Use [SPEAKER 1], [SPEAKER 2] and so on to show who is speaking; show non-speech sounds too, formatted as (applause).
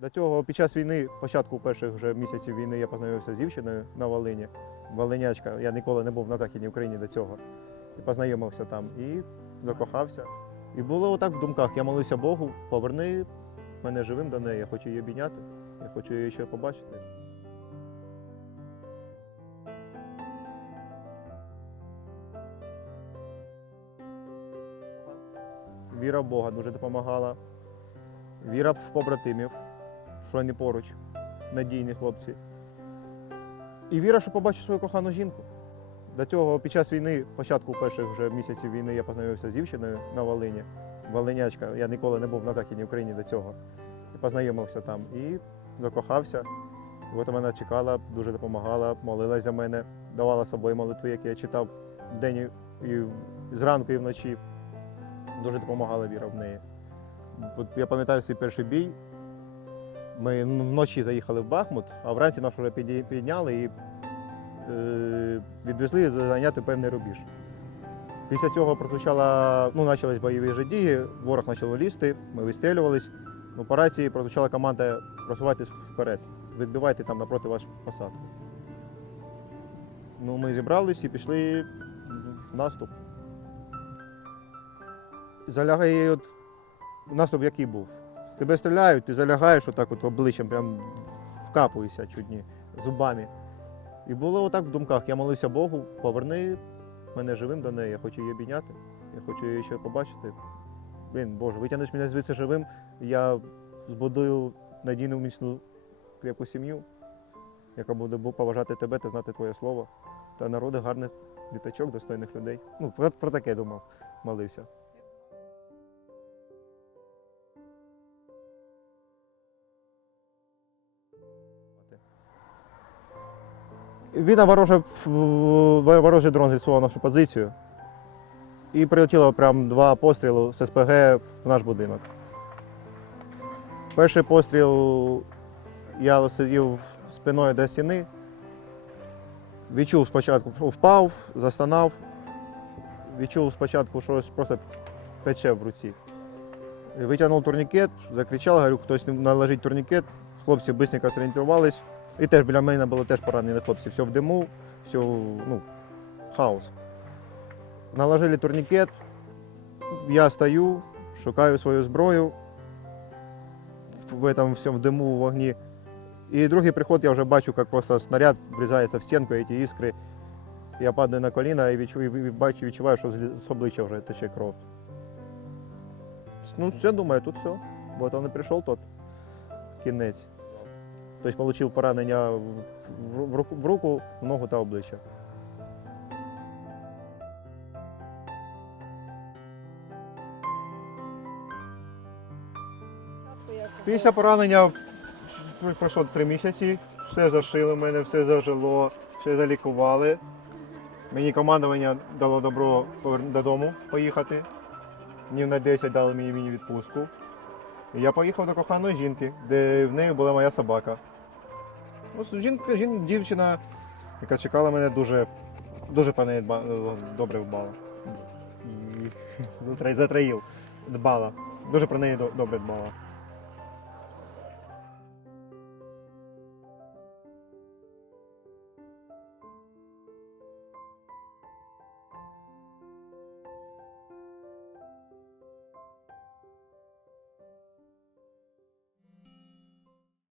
[SPEAKER 1] До цього під час війни, початку перших вже місяців війни, я познайомився з дівчиною на Волині. Волинячка, я ніколи не був на Західній Україні до цього. І познайомився там і закохався. І було отак в думках. Я молився Богу, поверни мене живим до неї, я хочу її обійняти, я хочу її ще побачити. Віра в Бога дуже допомагала. Віра в побратимів, що вони поруч, надійні хлопці. І віра, що побачу свою кохану жінку. До цього під час війни, початку перших вже місяців війни, я познайомився з дівчиною на Волині. Волинячка, я ніколи не був на Західній Україні до цього. І познайомився там і закохався. І от вона чекала, дуже допомагала, молилась за мене, давала собою молитви, які я читав вдень і зранку, і вночі. Дуже допомагала віра в неї. От я пам'ятаю свій перший бій. Ми вночі заїхали в Бахмут, а вранці нас вже підняли і е, відвезли зайняти певний рубіж. Після цього прозвучала, ну, почались бойові вже дії, ворог почав лізти, ми вистрілювались. Ну, по рації прозвучала команда просувайтесь вперед, відбивайте там напроти вашу посадку. Ну, ми зібрались і пішли в наступ. Залягає наступ який був? Тебе стріляють, ти залягаєш отак от обличчям, прям вкапуєшся чудні зубами. І було отак в думках. Я молився Богу, поверни мене живим до неї, я хочу її обійняти, я хочу її ще побачити. Блін, Боже, витягнеш мене звідси живим, я збудую надійну міцну крепку сім'ю, яка буде бу- поважати тебе та знати твоє слово, та народи гарних діточок, достойних людей. Ну, про, про таке думав, молився. Він вороже, ворожий дрон зрисував нашу позицію. І прилетіло прям два постріли з СПГ в наш будинок. Перший постріл я сидів спиною до стіни. Відчув спочатку, впав, застонав. Відчув спочатку, що щось просто пече в руці. Витягнув турнікет, закричав, говорю, хтось наложить турнікет. Хлопці швидко зорієнтувались. І теж біля мене було теж поранені хлопці. Все в диму, все ну, хаос. Наложили турнікет, я стою, шукаю свою зброю в этом всьому в диму, в вогні. І другий приход я вже бачу, як просто снаряд врізається в стінку, ці іскри. Я падаю на коліна і бачу, відчуваю, що з обличчя вже тече кров. Ну, все, думаю, тут все. Вот он і прийшов тот кінець. Тобто отримав поранення в, руку, в ногу та обличчя. Після поранення пройшло три місяці, все зашили в мене, все зажило, все залікували. Мені командування дало добро додому поїхати. Днів на 10 дали мені відпустку. Я поїхав до коханої жінки, де в неї була моя собака. Ось жінка, жін, дівчина, яка чекала мене дуже, дуже по неї добре дбала. І (laughs) затраїв, дбала. Дуже про неї добре дбала.